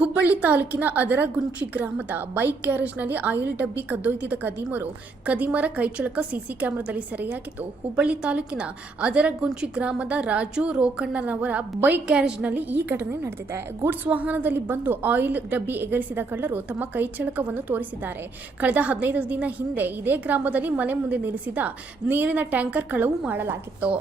ಹುಬ್ಬಳ್ಳಿ ತಾಲೂಕಿನ ಅದರಗುಂಚಿ ಗ್ರಾಮದ bike ಗ್ಯಾರೇಜ್ನಲ್ಲಿ oil ಡಬ್ಬಿ ಕದ್ದೊಯ್ದಿದ್ದ ಕದಿಮರ ಕೈಚಳಕ ಸಿಸಿ ಕ್ಯಾಮೆರಾದಲ್ಲಿ ಸೆರೆಯಾಗಿತ್ತು. ಹುಬ್ಬಳ್ಳಿ ತಾಲೂಕಿನ ಅದರಗುಂಚಿ ಗ್ರಾಮದ ರಾಜು ರೋಕಣ್ಣನವರ ಬೈಕ್ ಗ್ಯಾರೇಜ್ನಲ್ಲಿ ಈ ಘಟನೆ ನಡೆದಿದೆ. ಗೂಡ್ಸ್ ವಾಹನದಲ್ಲಿ ಬಂದು ಆಯಿಲ್ ಡಬ್ಬಿ ಎಗರಿಸಿದ ಕಳ್ಳರು ತಮ್ಮ ಕೈಚಳಕವನ್ನು ತೋರಿಸಿದ್ದಾರೆ. ಕಳೆದ 15 ದಿನ ಹಿಂದೆ ಇದೇ ಗ್ರಾಮದಲ್ಲಿ ಮನೆ ಮುಂದೆ ನಿಲ್ಲಿಸಿದ ನೀರಿನ ಟ್ಯಾಂಕರ್ ಕಳವು ಮಾಡಲಾಗಿತ್ತು.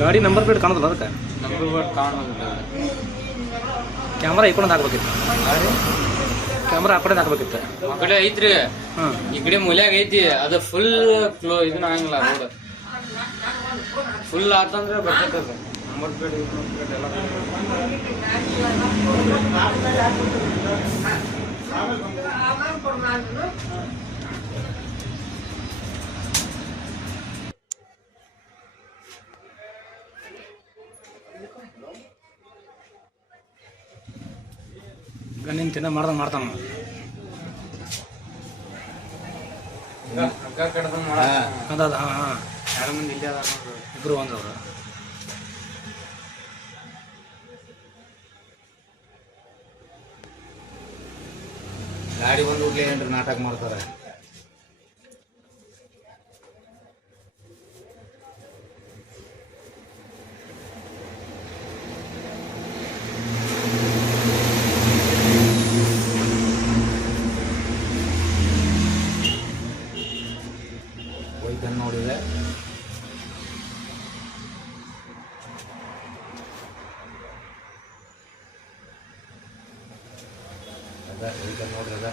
ಗಾಡಿ ನಂಬರ್ ಪ್ಲೇಟ್ ಕಾಣೋದಿಲ್ಲ, ಅದಕ್ಕೆ ನಂಬರ್ ಪ್ಲೇಟ್ ಕಾಣೋದಿಲ್ಲ. ಕ್ಯಾಮ್ರಾ ಈ ಕಡೆ ಹಾಕ್ಬೇಕಿತ್ತು. ಕ್ಯಾಮ್ರಾ ಆ ಕಡೆ ಹಾಕ್ಬೇಕಿತ್ತು. ಆ ಕಡೆ ಐತ್ರಿ, ಈ ಕಡೆ ಮೂಲ್ಯಾಗ ಐತಿ. ಅದು ಫುಲ್ ಇದನ್ನ ಆಗಂಗಿಲ್ಲ. ರೋಡ್ ಫುಲ್ ಆತಂದ್ರೆ ಬರ್ತೈತೆ. ನಂಬರ್ ಪ್ಲೇಟ್ ಎಲ್ಲ ಗಣ್ಣಿನ ತಿನ್ನ ಮಾಡ್ತಾನ. ಹಗ್ಗ ಕಡ್ದಂಗ್ ಮಾಡ ಅದ ಎರಡು ಮಂದಿ ಇಲ್ಲೇ ಅದ. ಇಬ್ರು ಒಂದವ್ರು. ಗಾಡಿ ಬಂದು ಹುಡ್ಲಿ ಏನ್ರಿ ನಾಟಕ ಮಾಡ್ತಾರೆ. ಹೋಯ್ತನ್ ನೋಡಿದೆ. ನೋಡ್ರಿ ಅದ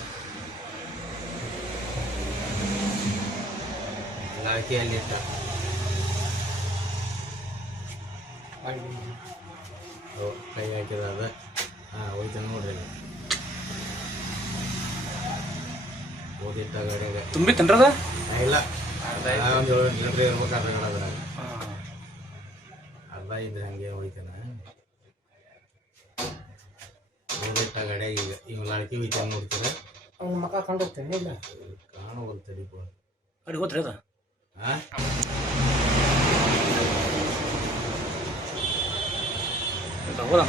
ಲಾಕಿಯಲ್ಲಿ ಇಟ್ಟ ಕೈ ಹಾಕಿದ ಅದ. ಹೋಯ್ತಾನೆ ನೋಡ್ರಿ. ಓದಿಟ್ಟ ಗಾಡಿಯಾಗ ತುಂಬಿತ್ತನ್ರದ ಇಲ್ಲ, ಒಂದು 7 ಕಿಲೋಮೀಟರ್ ಇರ್ಬೇಕು. ಅದ್ರಾಗ ಅರ್ಧ ಇದ್ರೆ ಹಂಗೆ ಹೋಯ್ತಾನೆ. ಓದಿಟ್ಟ ಗಾಡಿಯಾಗ ಈಗ ಇವ್ ಲಾಡ್ಕಿ ಹೋಯ್ತಾನೆ ನೋಡ್ತಾರೆ. ಅವ್ನ ಮಕ್ಕ ಕಂಡೋಗ್ತೇನೆ ಇಲ್ಲ ಕಾಣುವಲ್ತಡಿ ಗಾಡಿ ಹೋತ್ರಿ ಅದ. ಹಾಂ ಹೋದ